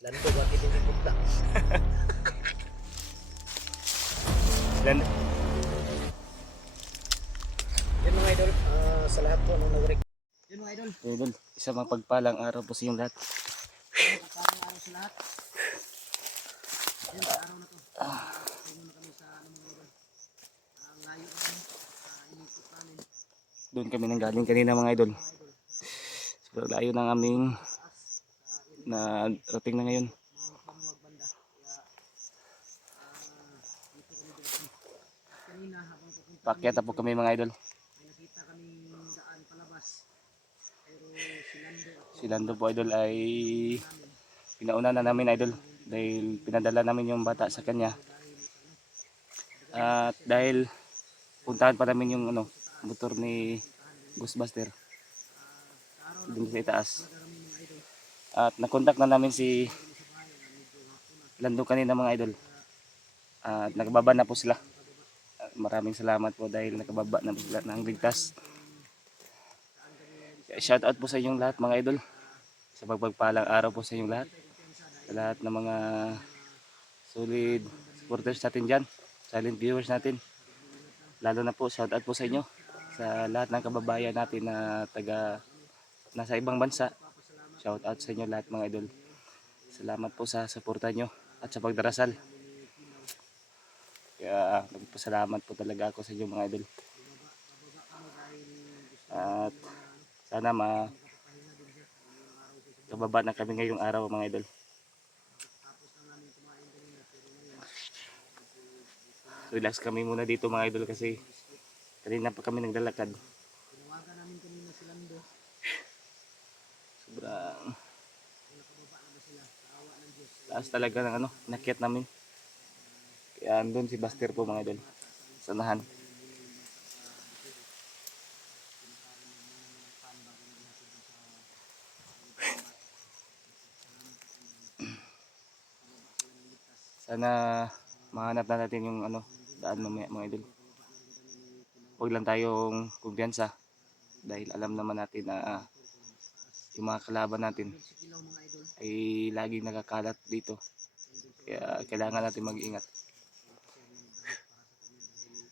Lando ba tinipunta? Lan Yun mga idol, sa lahat po nung nag-rec. Yun mga idol, Idol, isa mapagpalang araw po sa inyong lahat. parang araw sa lahat. Yun sa araw na to. Pahingo na kami sa ano mga idol. Ang layo na kami sa inikot namin. Doon kami nanggaling kanina mga idol. Mga idol, Sobrang layo ng aming taas sa area narating na ngayon. Mount Banuwag banda. Kaya dito kami dumaan. At kanina habang pupunta kami Paakyat na po dito, kami mga idol. may nakita kaming daan palabas. Pero si Lando at Si yung Lando po bata idol na ay namin, pinauna na namin idol. Dahil pinadala namin yung bata sa kanya. At dahil puntahan pa namin yung motor ni Ghostbuster dun sa itaas. At nakontak na namin si Lando kanina mga idol. At nakababa na po sila. Maraming salamat po dahil nakababa na po sila ng ligtas. Shout out po sa inyong lahat mga idol. Sa pagpagpalang araw po sa inyong lahat. Sa lahat ng mga solid supporters natin dyan. Silent viewers natin. Lalo na po shout out po sa inyo. Sa lahat ng kababayan natin na nasa ibang bansa. Shout out sa inyo lahat mga idol. Salamat po sa suporta nyo at sa pagdarasal. Kaya nagpasalamat po talaga ako sa inyo mga idol. At sana kababa na kami ngayong araw mga idol. Relax kami muna dito mga idol kasi kanina pa kami naglalakad. tinawagan namin kanina si Lando. Sobrang Nakababa na ba sila? Sa awa ng Diyos. taas talaga ng inakyat namin. Kaya andun si Buster po mga idol. Sanahan. Sana mahanap na natin yung daan mamaya mga idol. Huwag lang tayong kumpiyansa dahil alam naman natin na yung mga kalaban natin ay laging nakakalat dito. Kaya kailangan natin mag-ingat.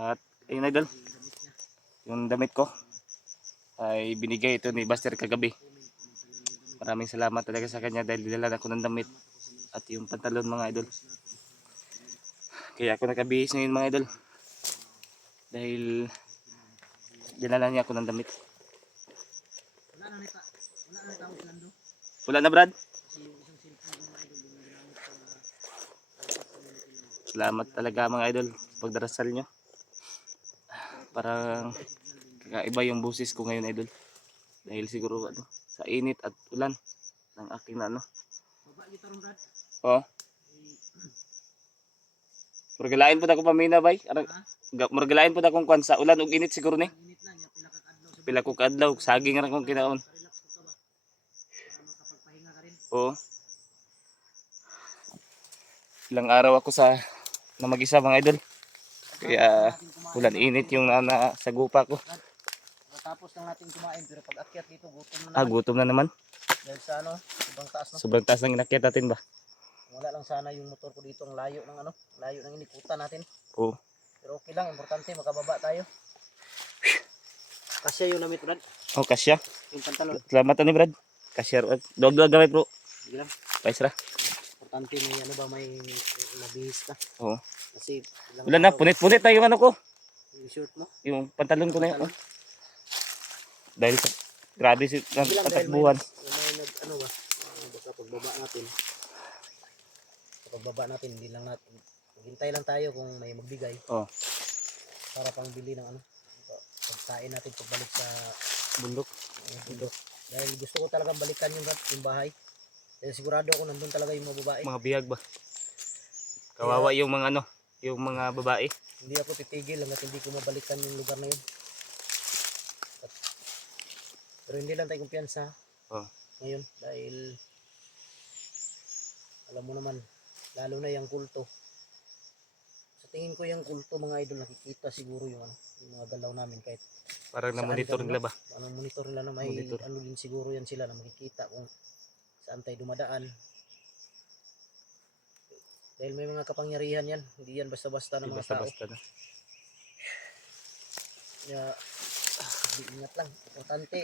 At ayun idol, yung damit ko ay binigay ito ni Buster kagabi. Maraming salamat talaga sa kanya dahil dinala ako ng damit at yung pantalon mga idol. Kaya ako nakabihis ngayon mga idol. Dahil dinala niya ako ng damit. Wala na tao si Lando. Wala na Brad? Kasi yung isang cellphone mga idol yung ginamit ko na Salamat talaga mga idol pagdarasal nyo. Parang kakaiba yung boses ko ngayon idol. Dahil siguro sa init at ulan ng aking baba dito ron Brad. Oh. Murgalain po ako pamina bay. Murgalain po akong kwan sa ulan ug init siguro ni. Init na niya pila ka adlaw sa Pila ko kadlaw saging ra kong kinaon. relax ko ka ba? Para makapagpahinga ka rin. Oo. Ilang araw ako na mag-isa mga idol. Kaya ulan init yung sagupa ko. Matapos lang natin kumain pero pag akyat dito gutom na naman. Gutom na naman. Dahil sa sobrang taas no. Sobrang taas ng inakyat natin ba? Wala lang sana yung motor ko dito ang layo ng layo ng inikutan natin. Oo. Pero okay lang, importante makababa tayo. Kasya yung namit Brad. Oh, kasya. Yung pantalon. Salamat ni Brad. Kasya. Dog gamay bro. Sige lang. Paisra. Importante may mabihis ka. Oo. Kasi Wala na, punit-punit na yung ko. yung shirt mo. Yung pantalon ko na yun. Pantalon. Dahil sa grabe si Sige lang dahil katakbuhan. may basta pagbaba natin. Sa pagbaba natin, hindi lang natin. Maghintay lang tayo kung may magbigay. Oh, Para pang bili ng pagkain natin pagbalik sa bundok. bundok. Dahil gusto ko talagang balikan yung bahay. Dahil sigurado ako nandun talaga yung mga babae. Mga bihag ba? Kawawa yung mga yung mga babae. Hindi ako titigil hanggat hindi ko mabalikan yung lugar na yun. Pero hindi lang tayo kumpiyansa Oh. ngayon dahil alam mo naman, lalo na yung kulto. Sa tingin ko yung kulto mga idol, nakikita siguro yung mga galaw namin kahit Parang na-monitor nila ba? monitor nila na may Monitor. din siguro yan sila na makikita kung saan tayo dumadaan. Dahil may mga kapangyarihan yan. Hindi yan basta-basta ng Di mga tao. basta-basta na. Kaya, ingat lang. Importante.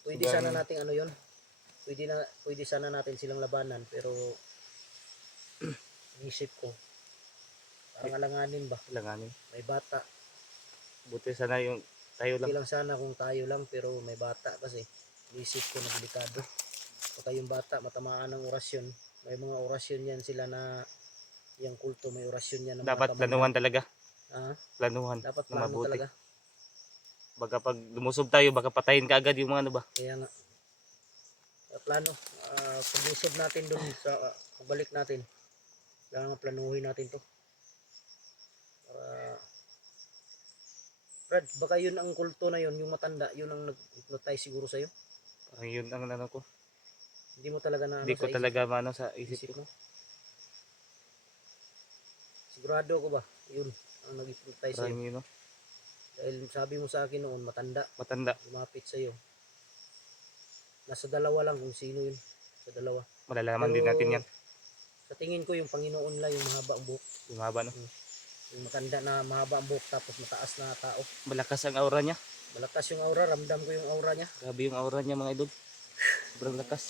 Pwede Hanggang- sana nating ano yun. Pwede sana natin silang labanan. Pero, inisip ko. Parang alanganin ba? Langanin. May bata. Buti sana yung tayo Okay lang. lang sana kung tayo lang. Pero may bata kasi. Inisip ko na delikado. Baka yung bata matamaan ng orasyon. May mga orasyon yan sila na yung kulto may orasyon yan ng mga Dapat planuhan talaga. Ah, Planuhan. dapat Na plano mabuti. talaga. Baka pag lumusob tayo, baka patayin ka agad yung mga ano ba. Kaya nga plano pag-usod natin dun sa pagbalik natin. Kailangan planuhin natin to. Para Brad, baka yun ang kulto na yun, yung matanda, yun ang nag-hypnotize siguro sa'yo. Parang yun ang ano ko. Hindi mo talaga na Hindi ko sa talaga maano sa isip isip ko. mo. Sigurado ko ba, yun ang nag-hypnotize sa'yo. Parang yun, no? Dahil sabi mo sa akin noon, matanda, Matanda. lumapit sa'yo. Nasa dalawa lang kung sino yun. Sa dalawa. Malalaman Pero, din natin yan. sa tingin ko yung Panginoon lang yung mahaba ang buhok. Yung haba, no? Yung matanda na mahaba ang buhok tapos mataas na tao. Malakas ang aura niya. Malakas yung aura, ramdam ko yung aura niya. Grabe yung aura niya mga idol. Sobrang lakas.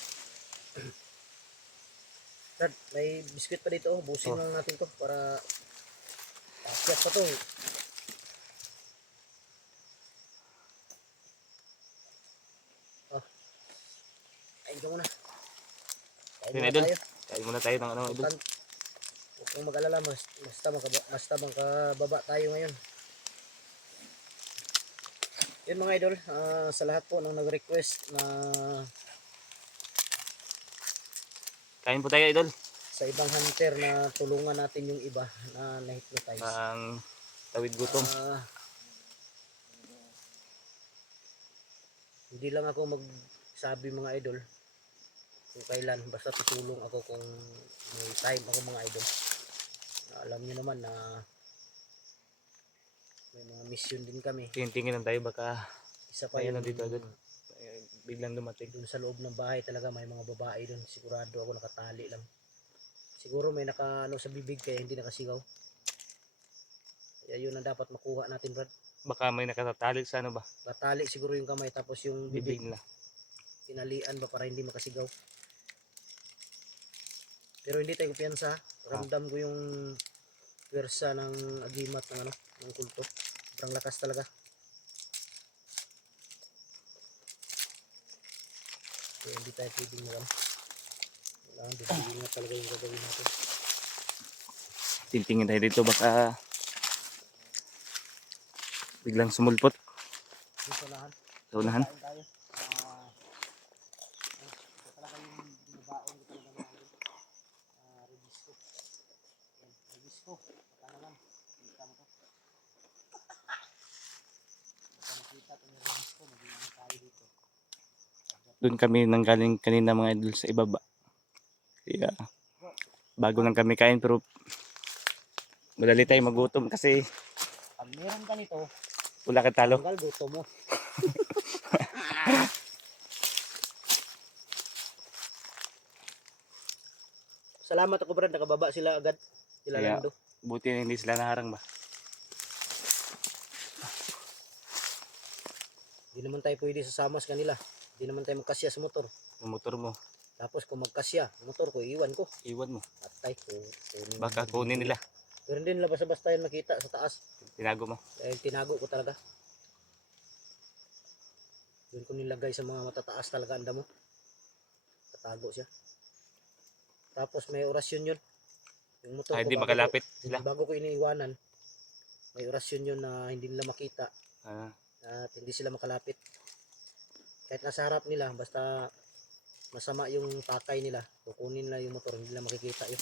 Brad, may biskuit pa dito. Busin lang natin to para akyat pa to. Oh. Kain ka muna. Kain Yun, muna idol. tayo. Kain muna tayo ng ano idol. Huwag kang mag-alala, basta makababa tayo ngayon. Yun mga idol, sa lahat po nang nag-request na Kain po tayo idol. sa ibang hunter na tulungan natin yung iba na na-hypnotize. Ang tawid gutom. Hindi lang ako magsabi mga idol kung kailan, basta tutulong ako kung may time ako mga idol. Alam niyo naman na may mga mission din kami. Tingin lang tayo baka Isa pa may yung ano dito idol. Biglang dumating. dun sa loob ng bahay talaga may mga babae dun. Sigurado ako nakatali lang. Siguro may naka ano sa bibig kaya hindi nakasigaw. Kaya yun ang dapat makuha natin, Brad. Baka may nakatatalik sa ano ba? Batali siguro yung kamay tapos yung Bibig bibig nila. tinalian ba para hindi makasigaw. Pero hindi tayo kumpiyansa. Ramdam ko yung pwersa ng agimat ng ano, ng kulto. Sobrang lakas talaga. Kaya hindi tayo pwedeng mag kailangan bibigyan na talaga yung gagawin natin. Tingin tayo dito baka biglang sumulpot Yung sa lahat. sa unahan. Kain tayo. Ito talaga yung binabaon ko talaga mga idol. Rebisko. Yan, rebisko. Baka naman. Makita mo to. Baka makita ito yung rebisko. Maging ano tayo dito. Doon kami nanggaling kanina mga idol sa ibaba. Kaya bago lang kami kain pero madali tayo magutom kasi Pag meron ka nito, wala kang talo. tanggal gusto mo. Salamat ako Brad, nakababa sila agad. Sila Kaya, Lando. buti na hindi sila naharang ba? Hindi naman tayo pwede sasama sa kanila. Hindi naman tayo magkasya sa motor. Yung motor mo, Tapos kung magkasya, motor ko, iwan ko. iwan mo. Patay ko. Baka kunin nila. Pero hindi nila basta-basta yan makita sa taas. Tinago mo. Dahil tinago ko talaga. Doon ko nilagay sa mga matataas talaga ang damo. Tatago siya. Tapos may orasyon yun. Yung motor Ay, ko hindi makalapit sila. bago ko iniiwanan, may orasyon yun na hindi nila makita Ah, at hindi sila makalapit. Kahit nasa harap nila, basta masama yung pakay nila, kukunin nila yung motor, hindi nila makikita yun.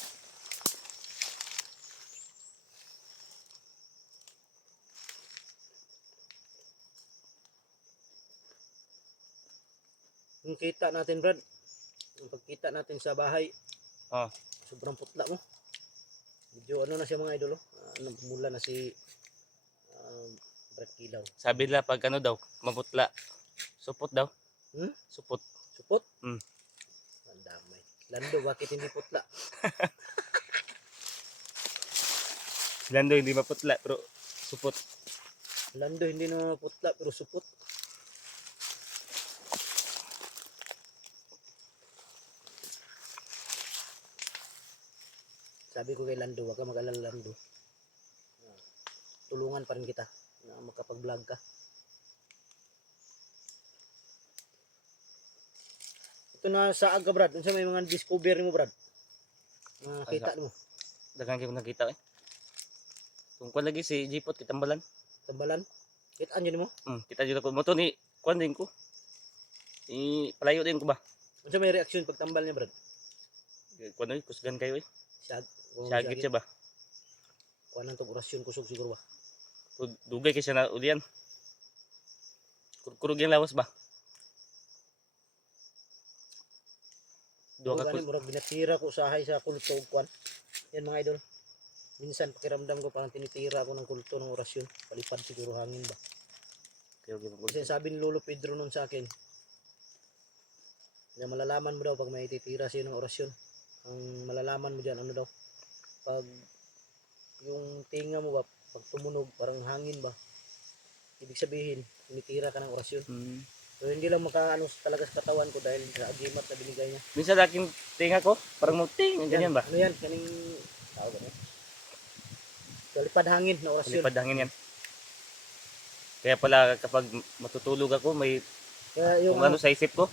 Yung kita natin Brad, yung pagkita natin sa bahay, oh, sobrang putla mo. Medyo ano na siya mga idol, nagmula na si Brad Kilaw. sabi nila pag ano daw, maputla. Supot daw. Hmm? Supot. Supot? Hmm. Ang damay. Lando, bakit hindi putla? Si Lando hindi maputla pero supot. Lando, hindi naman putla, pero supot. Sabi ko kay Lando, wag ka mag-alala Lando. Tulungan pa rin kita na makapag-vlog ka. Ito na sa aga Brad, unsa may mga discovery mo Brad? Nakita mo, Daghang kay nakita eh. Tungkol lagi si Jipot kitambalan. tambalan. Kitaan yun mo? Kita jud ko mo to ni kuan din ko. Palayo din ko ba? Unsa may reaksyon pag tambal niya Brad? Kuan oy kusgan kayo eh. Siag. Sagit siya ba? Kuha nang tong orasyon kusog siguro ba? Dugay kay siya na ulian. Kurkurog yung lawas ba? Duha Duha ka gani murag binatira ko sa ahay sa kulto ug kwan. Yan mga idol. Minsan pakiramdam ko parang tinitira ako ng kulto ng orasyon. Palipad siguro hangin ba? kayo gyud Kasi sabi ni Lolo Pedro nun sa akin, na malalaman mo daw pag may titira sa'yo ng orasyon. Ang malalaman mo dyan, ano daw, pag yung tinga mo ba, pag tumunog, parang hangin ba, ibig sabihin, tinitira ka ng orasyon. So hindi lang makaano talaga sa katawan ko dahil sa agimat na binigay niya. Minsan aking tinga ko, parang muting, ganyan ba? Ano yan? Kaning tao ba? Kalipad hangin na orasyon. Lipad hangin yan. Kaya pala kapag matutulog ako, may Kaya yung, kung ano sa isip ko,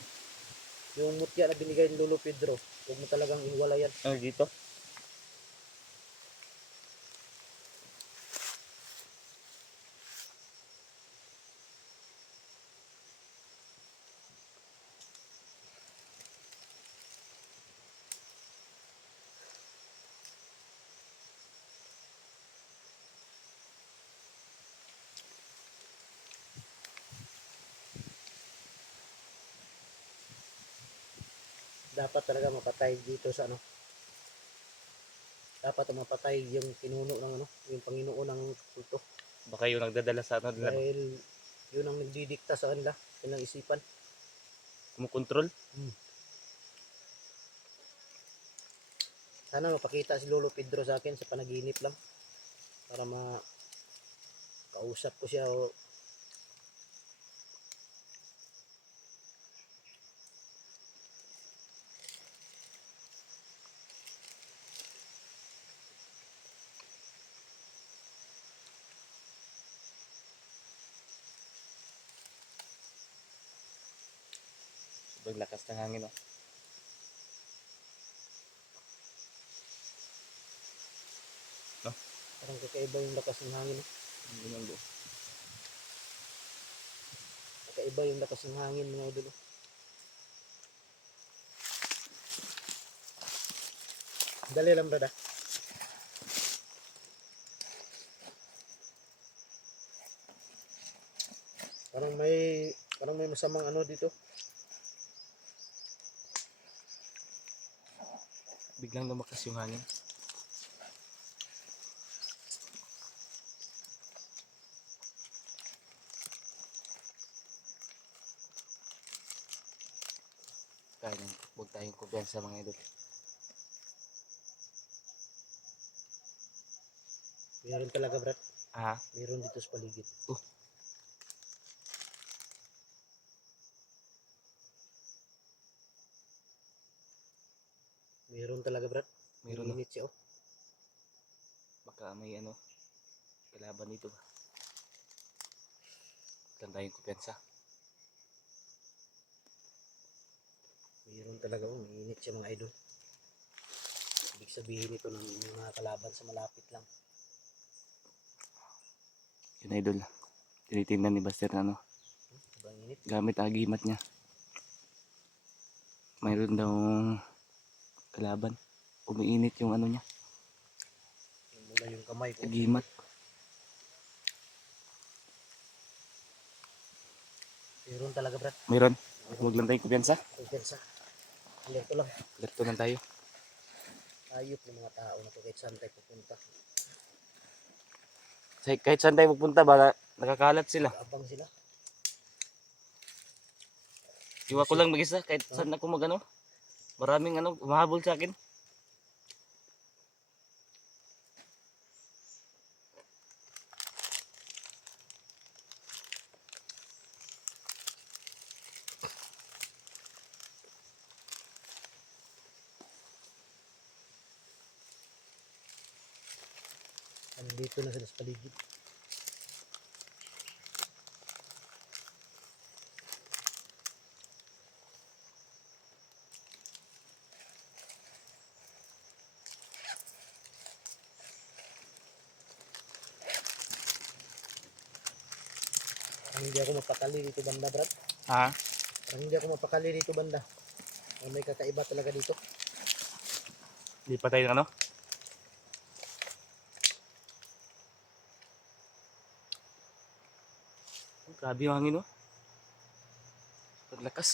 yung mutya na binigay ni Lolo Pedro, huwag mo talagang iwala yan. ano dito. Dapat talaga mapatay dito sa ano. Dapat mapatay yung pinuno ng ano, yung Panginoon ng kulto. Baka yung nagdadala sa ano nila, Dahil yun ang nagdidikta sa kanila, kanilang isipan. kumukontrol. Sana mapakita si Lolo Pedro sa akin sa panaginip lang. Para makausap ko siya o Sobrang lakas ng hangin, oh. parang kakaiba yung lakas ng hangin. Ganyan, bro. Kakaiba yung lakas ng hangin mga idol. Dali lang brada. Parang may masamang ano dito. Biglang lumakas yung hangin. Huwag tayong kumpiyansa mga idol. Meron talaga brad. Ah, Meron dito sa paligid. Meron talaga brad. meron, no? Init siya oh. Baka may ano, kalaban dito ba? Huwag tayong kumpiyansa. Meron talaga oh. Init siya mga idol. Ibig sabihin ito ng mga kalaban sa malapit lang. Yun idol. Tinitingnan ni Buster na ano, Sobrang init. gamit agimat niya. Mayroon daw kalaban. Umiinit yung ano niya, Mula yung kamay ko. agimat. Meron talaga brad. Mayroon. Huwag lang tayong kumpiyansa. Kumpensa. Alerto lang. Alerto lang tayo. Ayop ng mga tao na to kahit saan tayo pupunta. Kahit saan tayo pupunta, baka nakakalat sila. Abang sila. Iwa ko lang mag-isa kahit saan ako magano. Maraming ano, umahabol sa akin. Andito na sila sa paligid. Parang hindi ako mapakali dito banda, Brad. Ha? Parang hindi ako mapakali dito banda. May kakaiba talaga dito. Hindi pa tayo ano? Grabe yung hangin oh. Paglakas.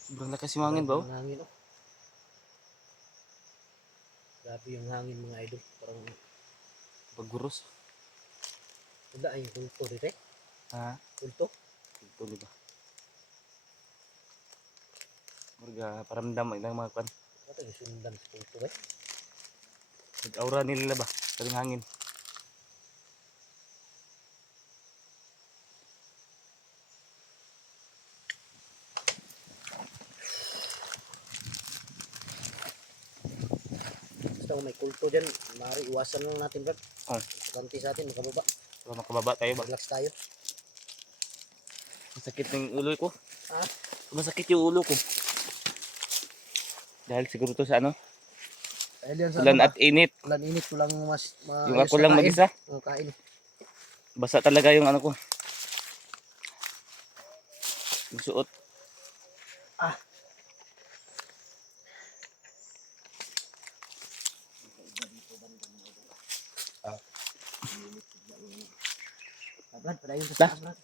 Sobrang lakas yung hangin ba oh? Grabe yung hangin, oh. Grabe yung hangin, mga idol. Parang Pagguros. wala ay kulto dito eh. Ha? Kulto. Ito diba? Marga paramdam ilang mga kwan. Ito yung sundan sa kulto eh. Nag-aura nila ba? Kaling hangin. Basta kung may kulto dyan, maaari iwasan lang natin, Brad. Oh, Kanti sa atin, makababa. so makababa tayo ba? Relax tayo. Masakit ng ulo ko. Ha? Masakit yung ulo ko. Dahil siguro to sa ano? Dahil yan sa Ulan ano at init. ba? Ulan init ko lang Yung ako lang mag-isa. Kain. Basa talaga yung ano ko. Yung suot. Ah. Brad, padayon sa Dah. taas, Brad.